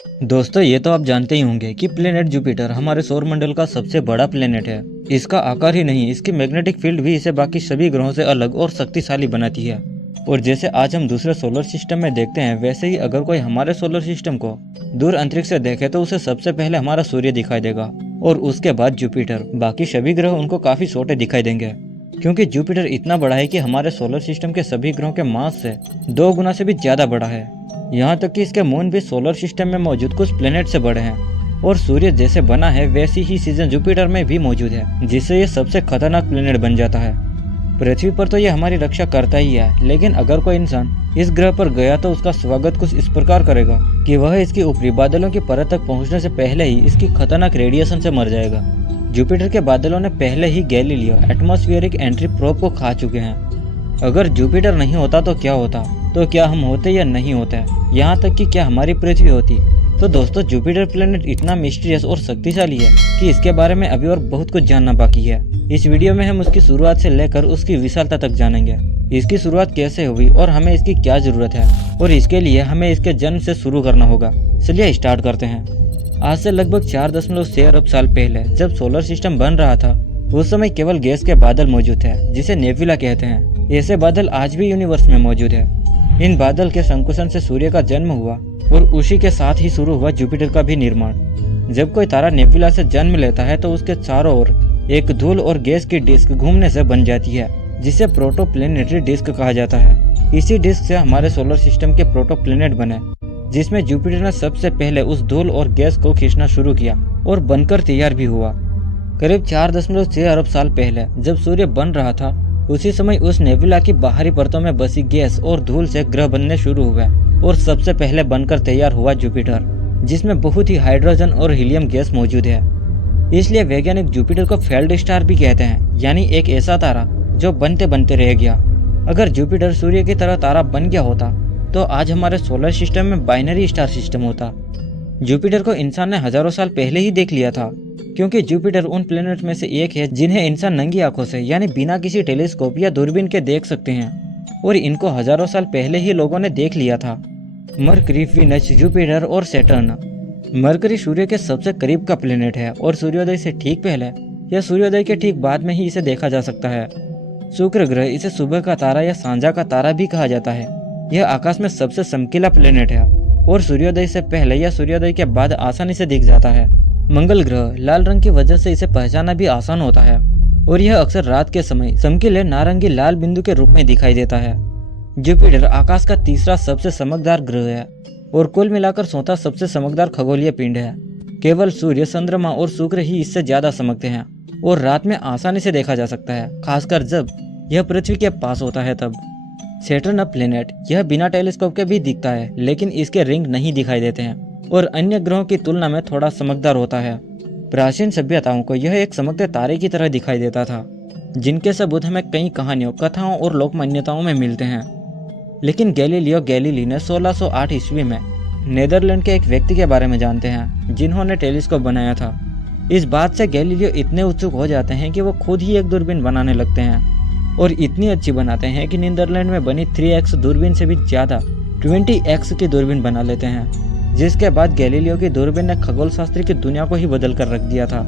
दोस्तों, ये तो आप जानते ही होंगे कि प्लेनेट जुपिटर हमारे सौर मंडल का सबसे बड़ा प्लेनेट है। इसका आकार ही नहीं, इसकी मैग्नेटिक फील्ड भी इसे बाकी सभी ग्रहों से अलग और शक्तिशाली बनाती है। और जैसे आज हम दूसरे सोलर सिस्टम में देखते हैं, वैसे ही अगर कोई हमारे सोलर सिस्टम को दूर अंतरिक्ष से देखे तो उसे सबसे पहले हमारा सूर्य दिखाई देगा और उसके बाद जुपिटर। बाकी सभी ग्रह उनको काफी छोटे दिखाई देंगे, क्योंकि जुपिटर इतना बड़ा है कि हमारे सोलर सिस्टम के सभी ग्रहों के मास से 2 गुना से भी ज्यादा बड़ा है। यहाँ तक कि इसके मून भी सोलर सिस्टम में मौजूद कुछ प्लेनेट से बड़े हैं। और सूर्य जैसे बना है वैसी ही चीजें जुपिटर में भी मौजूद है, जिससे ये सबसे खतरनाक प्लेनेट बन जाता है। पृथ्वी पर तो ये हमारी रक्षा करता ही है, लेकिन अगर कोई इंसान इस ग्रह पर गया तो उसका स्वागत कुछ इस प्रकार करेगा कि वह इसकी ऊपरी बादलों की परत तक पहुंचने से पहले ही इसकी खतरनाक रेडिएशन से मर जाएगा। जुपिटर के बादलों ने पहले ही गैलीलियो एटमॉस्फेरिक एंट्री प्रोब को खा चुके हैं। अगर जुपिटर नहीं होता तो क्या होता, तो क्या हम होते या नहीं होते, यहाँ तक कि क्या हमारी पृथ्वी होती। तो दोस्तों, जुपिटर प्लेनेट इतना मिस्टीरियस और शक्तिशाली है कि इसके बारे में अभी और बहुत कुछ जानना बाकी है। इस वीडियो में हम उसकी शुरुआत से लेकर उसकी विशालता तक जानेंगे। इसकी शुरुआत कैसे हुई और हमें इसकी क्या जरूरत है, और इसके लिए हमें इसके जन्म से शुरू करना होगा। चलिए स्टार्ट करते हैं। आज से लगभग 4.6 अरब साल पहले जब सोलर सिस्टम बन रहा था, उस समय केवल गैस के बादल मौजूद थे, जिसे नेबुला कहते हैं। ऐसे बादल आज भी यूनिवर्स में मौजूद है। इन बादल के संकुचन से सूर्य का जन्म हुआ और उसी के साथ ही शुरू हुआ जुपिटर का भी निर्माण। जब कोई तारा नेबुला से जन्म लेता है तो उसके चारों ओर एक धूल और गैस की डिस्क घूमने से बन जाती है, जिसे प्रोटोप्लेनेटरी डिस्क कहा जाता है। इसी डिस्क से हमारे सोलर सिस्टम के प्रोटोप्लेनेट बने, जिसमें जुपिटर ने सबसे पहले उस धूल और गैस को खींचना शुरू किया और बनकर तैयार भी हुआ। करीब 4.6 अरब साल पहले जब सूर्य बन रहा था, उसी समय उस नेबुला की बाहरी परतों में बसी गैस और धूल से ग्रह बनने शुरू हुए और सबसे पहले बनकर तैयार हुआ जुपिटर, जिसमें बहुत ही हाइड्रोजन और हीलियम गैस मौजूद है। इसलिए वैज्ञानिक जुपिटर को फेल्ड स्टार भी कहते हैं, यानी एक ऐसा तारा जो बनते बनते रह गया। अगर जुपिटर सूर्य की तरह तारा बन गया होता तो आज हमारे सोलर सिस्टम में बाइनरी स्टार सिस्टम होता। जुपिटर को इंसान ने हजारों साल पहले ही देख लिया था, क्योंकि जुपिटर उन प्लेनेट में से एक है जिन्हें इंसान नंगी आंखों से, यानी बिना किसी टेलीस्कोप या दूरबीन के देख सकते हैं, और इनको हजारों साल पहले ही लोगों ने देख लिया था। मरकरी, वीनस, जुपिटर और सैटर्न। मरकरी सूर्य के सबसे करीब का प्लेनेट है और सूर्योदय से ठीक पहले या सूर्योदय के ठीक बाद में ही इसे देखा जा सकता है। शुक्र ग्रह, इसे सुबह का तारा या सांझा का तारा भी कहा जाता है। यह आकाश में सबसे चमकीला प्लेनेट है और सूर्योदय से पहले या सूर्योदय के बाद आसानी से दिख जाता है। मंगल ग्रह, लाल रंग की वजह से इसे पहचानना भी आसान होता है और यह अक्सर रात के समय चमकीले नारंगी लाल बिंदु के रूप में दिखाई देता है। जुपिटर आकाश का तीसरा सबसे चमकदार ग्रह है और कुल मिलाकर चौथा सबसे चमकदार खगोलीय पिंड है। केवल सूर्य, चंद्रमा और शुक्र ही इससे ज्यादा चमकते हैं और रात में आसानी से देखा जा सकता है, खासकर जब यह पृथ्वी के पास होता है तब। सैटर्न प्लेनेट, यह बिना टेलीस्कोप के भी दिखता है, लेकिन इसके रिंग नहीं दिखाई देते हैं और अन्य ग्रहों की तुलना में थोड़ा चमकदार होता है। प्राचीन सभ्यताओं को यह एक चमकते तारे की तरह दिखाई देता था, जिनके सबूत हमें कई कहानियों, कथाओं और लोक मान्यताओं में मिलते हैं। लेकिन गैलीलियो गैलीली ने 1608 ईस्वी में नीदरलैंड के एक व्यक्ति के बारे में जानते हैं, जिन्होंने टेलीस्कोप बनाया था। इस बात से गैलीलियो इतने उत्सुक हो जाते हैं कि वो खुद ही एक दूरबीन बनाने लगते हैं और इतनी अच्छी बनाते हैं कि नीदरलैंड में बनी 3x दूरबीन से भी ज्यादा 20x की दूरबीन बना लेते हैं। जिसके बाद गैलीलियो की दूरबीन ने खगोल शास्त्र की दुनिया को ही बदल कर रख दिया था।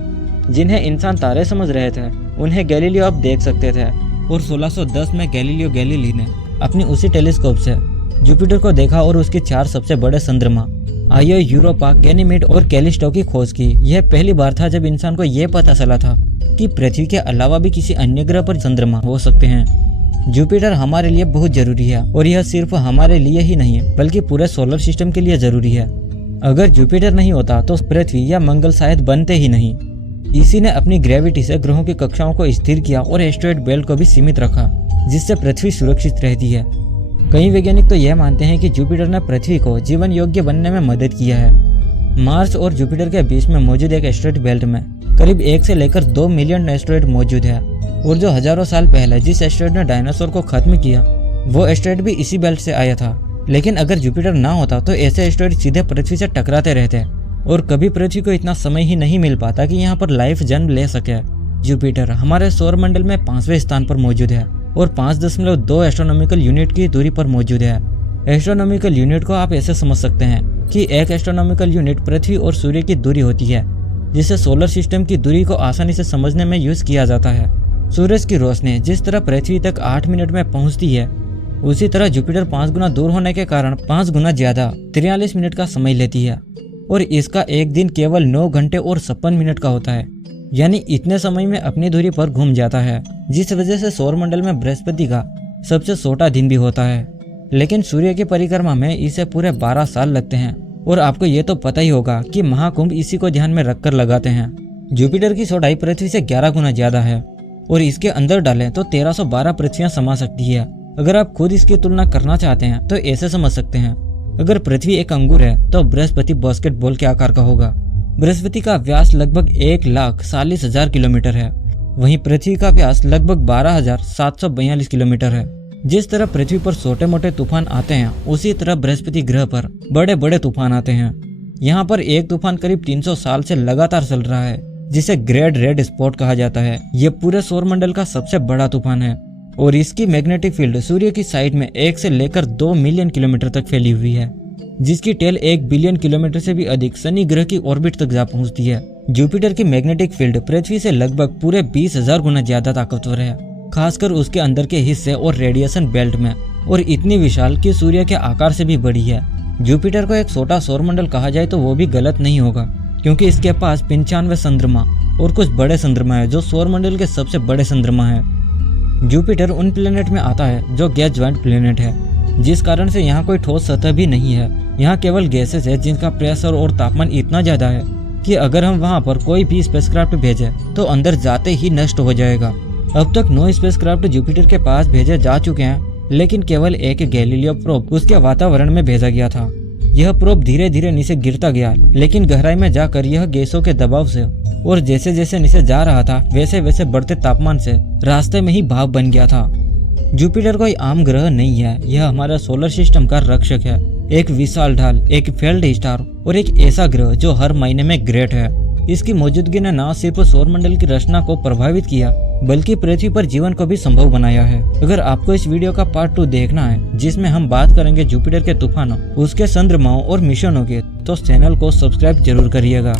जिन्हें इंसान तारे समझ रहे थे, उन्हें गैलीलियो अब देख सकते थे। और 1610 में गैलीलियो गैलीली ने अपनी उसी टेलीस्कोप से जुपिटर को देखा और उसके 4 सबसे बड़े चंद्रमा आयो, यूरोपा, गैनीमेड और कैलिस्टो की खोज की। यह पहली बार था जब इंसान को यह पता चला था कि पृथ्वी के अलावा भी किसी अन्य ग्रह पर चंद्रमा हो सकते हैं। जुपिटर हमारे लिए बहुत जरूरी है और यह सिर्फ हमारे लिए ही नहीं बल्कि पूरे सोलर सिस्टम के लिए जरूरी है। अगर जुपिटर नहीं होता तो पृथ्वी या मंगल शायद बनते ही नहीं। इसी ने अपनी ग्रेविटी से ग्रहों की कक्षाओं को स्थिर किया और एस्टेरॉयड बेल्ट को भी सीमित रखा, जिससे पृथ्वी सुरक्षित रहती है। कई वैज्ञानिक तो यह मानते हैं कि जुपिटर ने पृथ्वी को जीवन योग्य बनने में मदद किया है। मार्स और जुपिटर के बीच में मौजूद एक एस्टेरॉयड बेल्ट में करीब 1 से लेकर 2 मिलियन एस्टेरॉयड मौजूद है और जो हजारों साल पहले जिस एस्टेरॉयड ने डायनासोर को खत्म किया, वो एस्टेरॉयड भी इसी बेल्ट से आया था। लेकिन अगर जुपिटर ना होता तो ऐसे एस्टेरॉयड सीधे पृथ्वी से टकराते रहते और कभी पृथ्वी को इतना समय ही नहीं मिल पाता कि यहाँ पर लाइफ जन्म ले सके। जुपिटर हमारे सौर मंडल में 5वें स्थान पर मौजूद है और 5.2 एस्ट्रोनॉमिकल यूनिट की दूरी पर मौजूद है। एस्ट्रोनॉमिकल यूनिट को आप ऐसे समझ सकते हैं कि एक एस्ट्रोनॉमिकल यूनिट पृथ्वी और सूर्य की दूरी होती है, जिसे सोलर सिस्टम की दूरी को आसानी से समझने में यूज किया जाता है। सूरज की रोशनी जिस तरह पृथ्वी तक 8 मिनट में पहुंचती है, उसी तरह जुपिटर 5 गुना दूर होने के कारण 5 गुना ज्यादा 43 मिनट का समय लेती है और इसका एक दिन केवल 9 घंटे और 56 मिनट का होता है, यानी इतने समय में अपनी दूरी पर घूम जाता है, जिस वजह से सौरमंडल में बृहस्पति का सबसे छोटा दिन भी होता है। लेकिन सूर्य की परिक्रमा में इसे पूरे 12 साल लगते हैं और आपको ये तो पता ही होगा कि महाकुंभ इसी को ध्यान में रखकर लगाते हैं। जुपिटर की चौड़ाई पृथ्वी से 11 गुना ज्यादा है और इसके अंदर डालें तो 1312 पृथ्वियां समा सकती है। अगर आप खुद इसकी तुलना करना चाहते हैं तो ऐसे समझ सकते हैं, अगर पृथ्वी एक अंगूर है तो बृहस्पति बास्केटबॉल के आकार का होगा। बृहस्पति का व्यास लगभग 1,40,000 किलोमीटर है, वहीं पृथ्वी का व्यास लगभग 12,742 किलोमीटर है। जिस तरह पृथ्वी पर छोटे मोटे तूफान आते हैं, उसी तरह बृहस्पति ग्रह पर बड़े बड़े तूफान आते हैं। यहाँ पर एक तूफान करीब 300 साल से लगातार चल रहा है, जिसे ग्रेट रेड स्पॉट कहा जाता है। ये पूरे सौरमंडल का सबसे बड़ा तूफान है और इसकी मैग्नेटिक फील्ड सूर्य की साइड में 1 से लेकर 2 मिलियन किलोमीटर तक फैली हुई है, जिसकी टेल 1 बिलियन किलोमीटर से भी अधिक शनि ग्रह की ऑर्बिट तक जा पहुंचती है। जुपिटर की मैग्नेटिक फील्ड पृथ्वी से लगभग पूरे 20,000 गुना ज्यादा ताकतवर है, खासकर उसके अंदर के हिस्से और रेडिएशन बेल्ट में, और इतनी विशाल कि सूर्य के आकार से भी बड़ी है। जुपिटर को एक छोटा सौरमंडल कहा जाए तो वो भी गलत नहीं होगा, क्योंकि इसके पास 95 चंद्रमा और कुछ बड़े चंद्रमा है जो सौरमंडल के सबसे बड़े चंद्रमा है। जुपिटर उन प्लेनेट में आता है जो गैस ज्वाइंट प्लेनेट है, जिस कारण से यहाँ कोई ठोस सतह भी नहीं है। यहाँ केवल गैसेस है जिनका प्रेशर और तापमान इतना ज्यादा है कि अगर हम वहाँ पर कोई भी स्पेसक्राफ्ट भेजे तो अंदर जाते ही नष्ट हो जाएगा। अब तक 9 स्पेसक्राफ्ट जुपिटर के पास भेजे जा चुके हैं, लेकिन केवल एक गैलीलियो प्रोब उसके वातावरण में भेजा गया था। यह प्रोब धीरे धीरे नीचे गिरता गया, लेकिन गहराई में जाकर यह गैसों के दबाव से और जैसे जैसे नीचे जा रहा था वैसे वैसे बढ़ते तापमान से रास्ते में ही भाप बन गया था। जुपिटर कोई आम ग्रह नहीं है, यह हमारा सोलर सिस्टम का रक्षक है, एक विशाल ढाल, एक फेल्ड स्टार और एक ऐसा ग्रह जो हर महीने में ग्रेट है। इसकी मौजूदगी ने न सिर्फ सौरमंडल की रचना को प्रभावित किया, बल्कि पृथ्वी पर जीवन को भी संभव बनाया है। अगर आपको इस वीडियो का पार्ट 2 देखना है, जिसमें हम बात करेंगे जुपिटर के तूफानों, उसके चंद्रमाओं और मिशनों के, तो चैनल को सब्सक्राइब जरूर करिएगा।